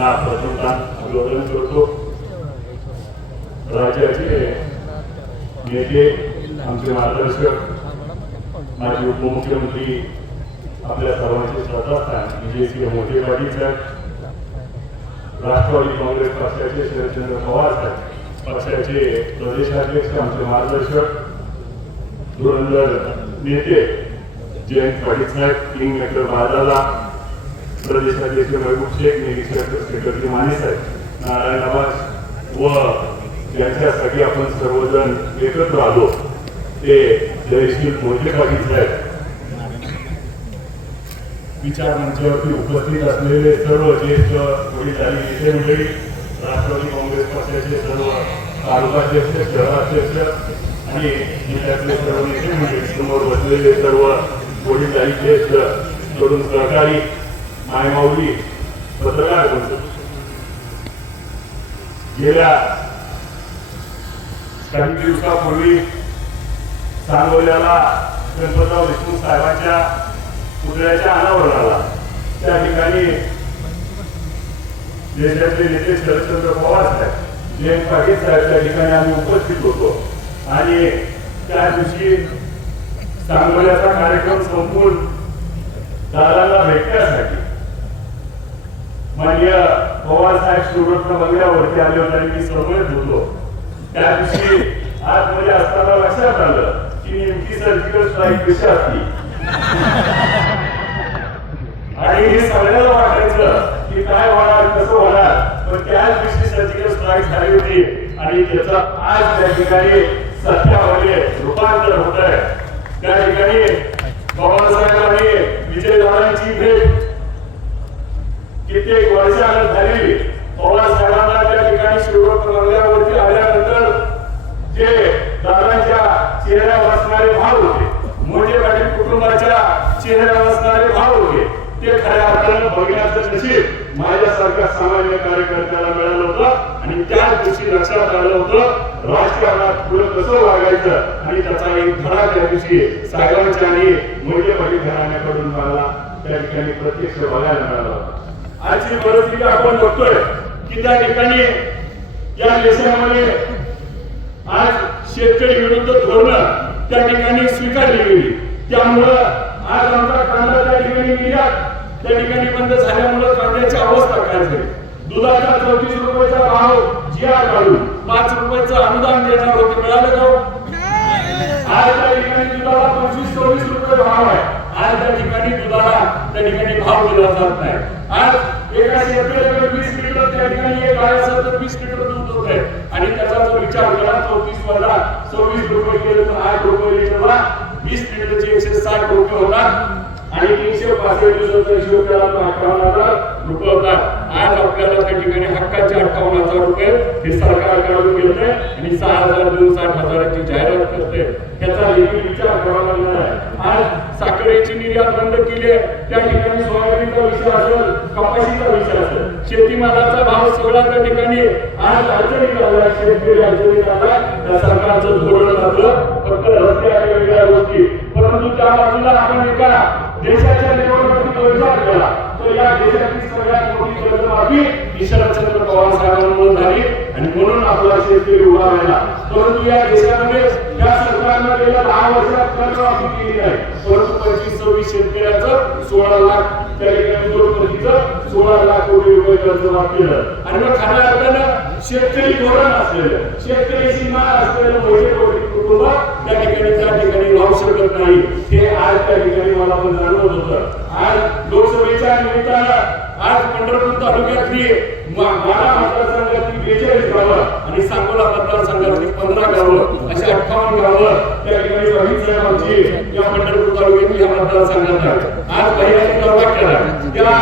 त्यांना प्रथमतः अभिवादन करतो. राज्याचे नेते आमचे मार्गदर्शक माजी उपमुख्यमंत्री आपल्या सर्वांचे श्रद्धास्थान विजयसिंह मोठे पाटील साहेब राष्ट्रवादी काँग्रेस पक्षाचे शरदचंद्र पवार साहेब पक्षाचे प्रदेशाध्यक्ष आमचे मार्गदर्शक धुरंधर नेते जयंत पाटील साहेब किंग मेकर महाराजाला बाळाला प्रदेशाध्यक्ष महबूब शेख निरीक्षक सेक्रेटरी माने साहेब नारायण आवाज व ज्यांच्यासाठी आपण सर्वजण एकत्र आलो ते जयश्री मोठे पाटील साहेब विचार मंचावरती उपस्थित असलेले सर्व ज्येष्ठ वडीलधारी नेते मंडळी राष्ट्रवादी काँग्रेस पक्षाचे सर्व तालुकाध्यक्ष शहराध्यक्ष आणि जिल्ह्यातले सर्व नेते मंडळी समोर बसलेले सर्व वडीलधारी ज्येष्ठ तरुण सहकारी मायमाऊली पत्रकार बंधू गेल्या काही दिवसापूर्वी सांगोल्याला गणपतराव देशमुख साहेबांच्या पुतळ्याच्या अनावरणाला त्या ठिकाणी देशातले नेते शरदचंद्र पवार साहेब जयंत पाटील साहेब त्या ठिकाणी आम्ही उपस्थित होतो. आणि त्या दिवशी सांगोल्याचा कार्यक्रम संपून दादांना भेटण्यासाठी माननीय पवारसाहेब शिवरत्न बंगल्यावरती आले होते आणि मी समोरच होतो. त्या दिवशी आतमध्ये असताना लक्षात आलं की नेमकी सर्जिकल स्ट्राईक कशी असती. आणि हे सगळ्याला वाटायचं की काय होणार कसं होणार. पण त्याच दिवशी सर्जिकल स्ट्राईक झाली होती आणि त्याचा आज त्या ठिकाणी सत्यामध्ये रूपांतर होत आहे त्या ठिकाणी पवारसाहेब आणि विजयदारांची भेट कित्येक वर्षानं झाली पवार साहेबांना त्या ठिकाणी शिवरोग बंगल्यावरती आल्यानंतर जे दादांच्या चेहऱ्यावर असणारे भाव होते मोठे पाटील कुटुंबाच्या चेहऱ्यावर असणारे भाव होते ते खऱ्या अर्थानं बघण्याचं नशीब माझ्यासारख्या सामान्य कार्यकर्त्याला मिळालं होतं आणि त्याच दिवशी लक्षात आलं होतं राजकारणात पुढे कसं वागायचं आणि त्याचा एक धडा त्या दिवशी साहेबांच्या आणि मोठे पाटील घराण्याकडून मला त्या ठिकाणी प्रत्यक्ष बघायला मिळालं होता. आजची परिस्थिती आपण बघतोय की त्या ठिकाणी या देशामध्ये आज शेतकरी विरुद्ध धोरण त्या ठिकाणी स्वीकारली गेली. त्यामुळं आज आमचा कांदा त्या ठिकाणी निर्यात त्या ठिकाणी बंद झाल्यामुळे कांद्याची अवस्था काय झाली? दुधाचा चौतीस रुपयाचा भाव जी आर काढून पाच रुपयाचं अनुदान देणार होते. मिळालं का हो? आज त्या ठिकाणी दुधाला पंचवीस सव्वीस रुपये भाव आहे. आज त्या ठिकाणी दुधाला त्या ठिकाणी भाव दिला जात नाही. आज एका शेतकऱ्याकडे वीस लिटर त्या ठिकाणी एक गाय असेल तर वीस लिटर दूध होत आहे. आणि त्याचा जो विचार केला चौतीस वजा सव्वीस रुपये केलं तर आठ रुपये लिटरला वीस लिटरचे एकशे साठ रुपये होतात. आणि तीनशे पासष्ट दिवसाचा हिशोब केला अठ्ठावन्न हजार रुपये होता आज आपल्याला त्या ठिकाणी हक्काचे अठ्ठावन्न हजार रुपये हे सरकार काढून घेत आहे आणि सहा हजार दोन साठ हजाराची जाहिरात करते. त्याचा देखील विचार करावा लागणार आहे. आज साखरेची निर्यात बंद केली आहे. त्या ठिकाणी सोयाबीनचा विषय असेल कपाशीचा विषय असेल शेतीमालाचा भाव सगळा त्या ठिकाणी आज अडचणीत आला. शेतकरी अडचणीत आला. त्या सरकारचं धोरण जातं फक्त रस्ते आणि वेगळ्या गोष्टी. परंतु त्या बाजूला आपण एका देशाच्या निवडणुकीचा विचार केला तर या देशाची सगळ्यात मोठी कर्जमाफी ही शरदचंद्र पवार साहेबांमुळे झाली आणि म्हणून आपला शेतकरी उभा राहिला. परंतु या देशामध्ये या सरकारनं गेल्या दहा वर्षात कर्जमाफी केली नाही. परंतु पंचवीस सव्वीस शेतकऱ्याचं सोळा लाख त्या ठिकाणी उद्योगपतीचं सोळा लाख कोटी रुपये कर्ज माफ केलं आणि मग खऱ्या अर्थानं शेतकरी धोरण असलेलं शेतकरीची मान असलेलं पैसे कोटी कुटुंब त्या ठिकाणी त्या ठिकाणी राहू शकत नाही. हे आज त्या ठिकाणी मला पण जाणवत होतं. आज लोकसभेच्या निमित्तानं आज पंढरपूर तालुक्यातली बारा माढा मतदारसंघातली बेचाळीस गावं आणि सांगोला मतदारसंघातली पंधरा गावं अशी अठ्ठावन्न गावं त्या ठिकाणी रोहित साहेबांची या पंढरपूर तालुक्यातली या मतदारसंघात आज पहिल्याची दौरा केला. त्या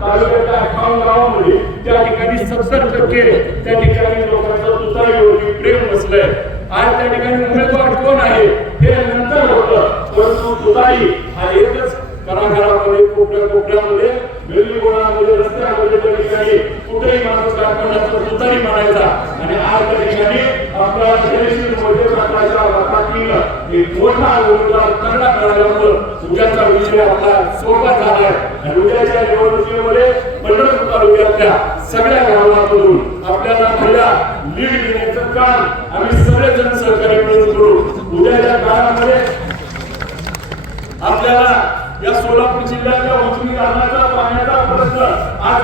तालुक्याच्या अठ्ठावन्न गावामध्ये त्या ठिकाणी सत्तर टक्के त्या ठिकाणी लोकांचं तुतारीवरती प्रेम बसलंय. आज त्या ठिकाणी उमेदवार कोण आहे हे नंतर होतं. परंतु तुतारी हा एकच घराघरामध्ये कोपऱ्या कोपऱ्यामध्ये गल्ली रस्त्यामध्ये त्या ठिकाणी कुठेही माणूस कारखान्याचा तुतारी म्हणायचा आणि आज त्या ठिकाणी आपला जयश्री मोठे प्रकारच्या मतातील एक मोठा उमेदवार करण्यात आल्यामुळं उद्याचा विषय आपला सोपा झालाय. आणि उद्याच्या निवडणुकीमध्ये पंढरपूर तालुक्यातल्या सगळ्या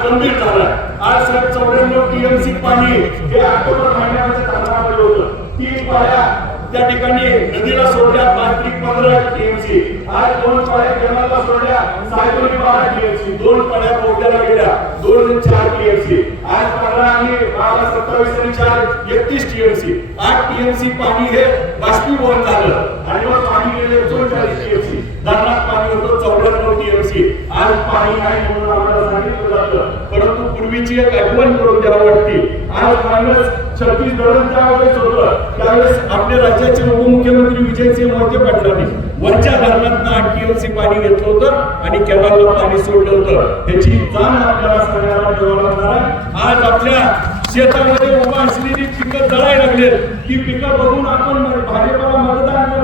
गंभीर झाला. आज साहेब चौऱ्याण्णव टीएमसी पाणी हे ऑक्टोबर महिन्यामध्ये तारणामध्ये होतं. तीन पाया त्या ठिकाणी नदीला सोडल्या. पाच पंधरा टीएमसी. आज दोन पाड्या केरळला सोडल्या. सायकोली बारा टीएमसी दोन पाड्या बोगद्याला गेल्या. दोन चार टीएमसी आज पंधरा आणि बारा सत्तावीस आणि चार एकतीस टीएमसी आठ टीएमसी पाणी हे बाष्पीभवन झालं. आणि मग पाणी गेले एकोणचाळीस टीएमसी धरणात पाणी होतं चौऱ्याण्णव टीएमसी आज पाणी आहे म्हणून आम्हाला सांगितलं जातं. परंतु पूर्वीची एक आठवण करून द्यावी वाटते आज काँग्रेस छत्तीस धरण त्यावेळेस होतं. त्यावेळेस आपल्या राज्याचे उपमुख्यमंत्री विजयसिंह मोहिते पाटलांनी वरच्या धरणात आठ पाणी घेतलं होतं आणि केरळला पाणी सोडलं होतं. त्याची जाण आपल्याला सगळ्यांना ठेवायला लागणार आज आपल्या शेतामध्ये उभा असलेली पिकं जळायला लागलेत. ती पिकं बघून आपण भाजपाला मतदान करणार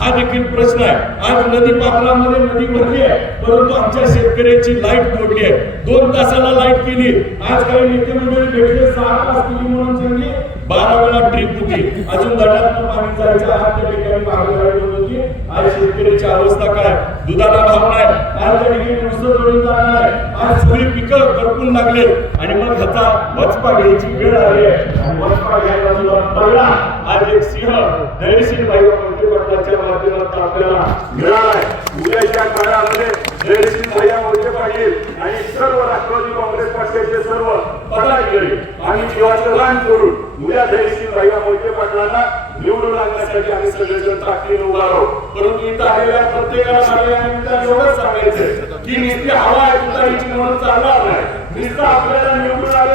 हा देखील प्रश्न आहे. आज नदी पात्रामध्ये नदी भरली आहे परंतु आमच्या शेतकऱ्याची लाइट तोडली आहे. दोन तासाला लाइट केली. आज काही नेते मंडळी भेटले सहा तास केली म्हणून त्यांनी बारा वेळा ट्रिप होती. अजून दडात पाणी जायचं आज त्या ठिकाणी मागणी होती. आज शेतकऱ्याची अवस्था काय? दुधाला भाव नाही. आज त्या ठिकाणी नुसतं जोडून जाणार आहे आज सगळी पिकं करपून लागले. आणि मग ह्याचा वचपा घ्यायची वेळ आली आहे. आणि वचपा घ्यायला सुद्धा पडला आज एक सिंह धैर्यशील भाई मंत्रिमंडळाच्या माध्यमातून आपल्याला मिळाला आहे उद्याच्या काळामध्ये धैर्यशील भैया मोठे पाटील आणि सर्व राष्ट्रवादी काँग्रेस पक्षाचे सर्व पदाधिकारी आणि जीवाचं रान करून उद्या धैर्यशील भैया मोठे पाटलांना निवडून आणण्यासाठी आम्ही सगळेजण ताकदीने उभा राहू परंतु इथं आलेल्या प्रत्येकाला माझ्या या एवढंच सांगायचं की नुसती हवा आहे तुतारीची म्हणून चालणार नाही. नुसतं आपल्याला निवडून आले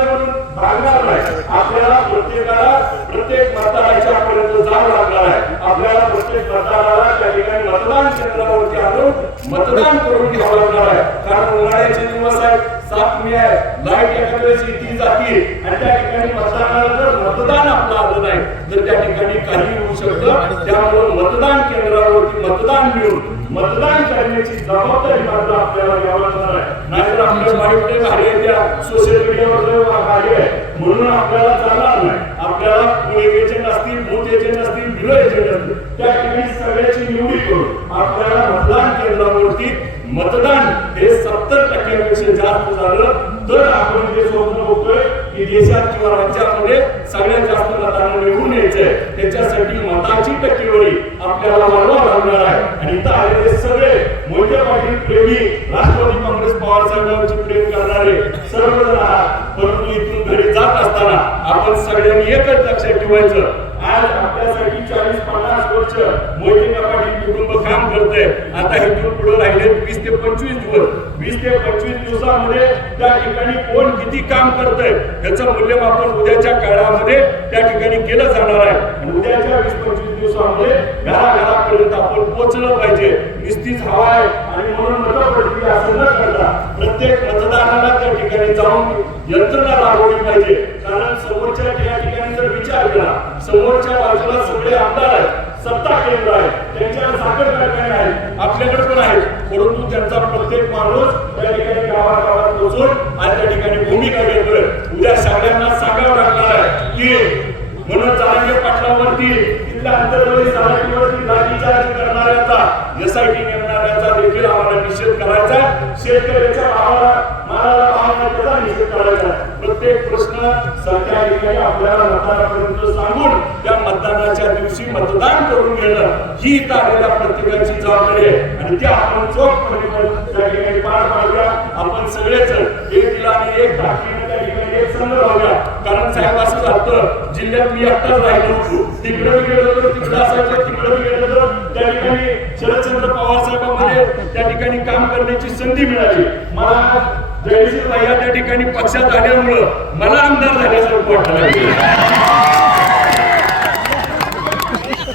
म्हणून नाही. आपल्याला प्रत्येकाला प्रत्येक मतदाराच्या पर्यंत जावं लागणार आहे. आपल्याला प्रत्येक मतदाराला त्या ठिकाणी मतदान केंद्रावरती आणून मतदान करून घ्यावं लागणार आहे. कारण उन्हाळ्याचे दिवस आहेत सात मे आहे लाइट एखाद्याची ती येती जाती. आणि त्या ठिकाणी मतदानाला जर मतदान आपलं आलं नाही तर त्या ठिकाणी काही होऊ शकतं. त्यामुळे मतदान केंद्रावरती मतदान मिळून मतदान करण्याची जबाबदारी मात्र आपल्याला घ्यावं लागणार आहे. नाहीतर आपल्या वाईट भारी सोशल मीडियावर भारी आहे. म्हणून आपल्याला चालणार नाही. आपल्याला एजंट असतील बूथ एजंट असतील बिलो एजंट असतील त्या ठिकाणी सगळ्याची निवडी करून आपल्याला मतदान केंद्रावरती मतदान हे सत्तर टक्क्यांपेक्षा जास्त झालं. तर आपण जे स्वप्न बघतोय की देशात किंवा राज्यामध्ये सगळ्यात जास्त मतदान निवडून यायचंय. त्याच्यासाठी मताची टक्केवारी आपल्याला वाढवावं लागणार आहे आणि इथं आलेले सगळे. मोठे पाटील प्रेमी राष्ट्रवादी काँग्रेस पवार साहेबांचे प्रेम करणारे सर्वजण आहात. परंतु इथून घरी जात असताना आपण सगळ्यांनी एकच लक्षात ठेवायचं. आज आपल्यासाठी चाळीस पन्नास वर्ष मोहिते पाटील कुटुंब काम करतंय. आता इथून पुढे राहिले वीस ते पंचवीस दिवस. वीस ते पंचवीस दिवसामध्ये त्या ठिकाणी कोण किती काम करतंय याचं मूल्यमापन उद्याच्या काळामध्ये त्या ठिकाणी केलं जाणार आहे. आणि उद्याच्या वीस पंचवीस दिवसामध्ये घराघरापर्यंत आपण पोहोचलं पाहिजे. निस्तीच हवा आहे आणि म्हणून मतप्रक्रिया असं न करता प्रत्येक मतदाराला त्या ठिकाणी जाऊन यंत्रणा राबवली पाहिजे. कारण समोरच्या या ठिकाणी जर विचार केला समोरच्या बाजूला सगळे आमदार आहेत. सत्ता केंद्र आहे. त्यांच्या साखर कारखाने आहेत. आपल्याकडे पण आहेत. परंतु त्यांचा प्रत्येक माणूस त्या ठिकाणी गावागावात पोहोचून आज त्या ठिकाणी भूमिका घेतोय. उद्या सगळ्यांना सांगावं लागणार आहे की म्हणून चालके पाटलावरती तिथल्या अंतर्गत चालकीवरती लाठीचार्ज करणाऱ्याचा एसआयटी नेमणाऱ्याचा देखील आम्हाला निषेध करायचा शेतकऱ्याच्या भावाला त्याचा निषेध करायचा प्रत्येक प्रश्न सरकार ठिकाणी आपल्याला मतदारापर्यंत सांगून त्या मतदानाच्या दिवशी मतदान करून घेणं ही इथं आलेल्या प्रत्येकाची जबाबदारी आहे. आणि आपण चोखपणे त्या ठिकाणी पार पाडूया. आपण सगळेच एक दिलाने एक ताकदीने त्या ठिकाणी एक संघ राहूया. कारण साहेब असं झालं जिल्ह्यात मी एकटाच राहिलो होतो. तिकडं गेलो तर तिकडं असायचं तिकडं गेलो तर त्या ठिकाणी शरदचंद्र पवार साहेबांमध्ये त्या ठिकाणी काम करण्याची संधी मिळाली. मला जयश्री भैया त्या ठिकाणी पक्षात आल्यामुळं मला आमदार झाल्यासारखं वाटलं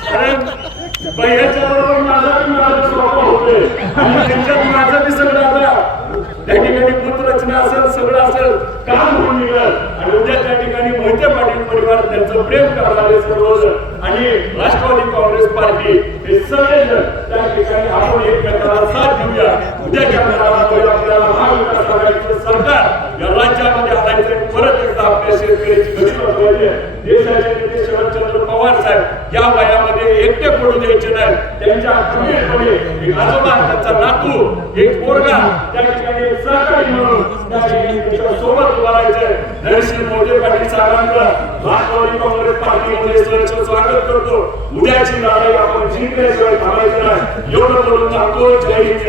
कारण भैयाच्या बरोबर माझा स्वभाव होते आणि त्यांच्यात माझा बी सगळं आता त्या ठिकाणी पुत्ररचना असेल सगळं असेल काम होऊन निघाल. आणि उद्या त्या ठिकाणी परिवार त्यांचं प्रेम करणारे सर्वजण आणि राष्ट्रवादी काँग्रेस पार्टी हे सगळेजण त्या ठिकाणी आपण एकमेकाला साथ देऊया. उद्याच्या काळामध्ये आपल्याला महाविकास आघाडीचं सरकार. या राज्यामध्ये आणायचं आपल्या शेतकऱ्याची गरीब पाहिजे देशाचे नेते शरदचंद्र पवार साहेब या वयामध्ये एकटे पडू द्यायचे नाही. त्यांच्या खंबीरपणे आजोबा त्यांचा नातू एक पोरगा त्या ठिकाणी सहकारी म्हणून त्या ठिकाणी त्याच्या सोबत उभारायचं नरेंद्र मोदी पाटील साहेबांचं राष्ट्रवादी काँग्रेस पार्टीमध्ये सहर्ष स्वागत करतो. उद्याची लढाई आपण जिंकल्याशिवाय थांबायचं नाही. एवढं करून थांबतो. जय हिंद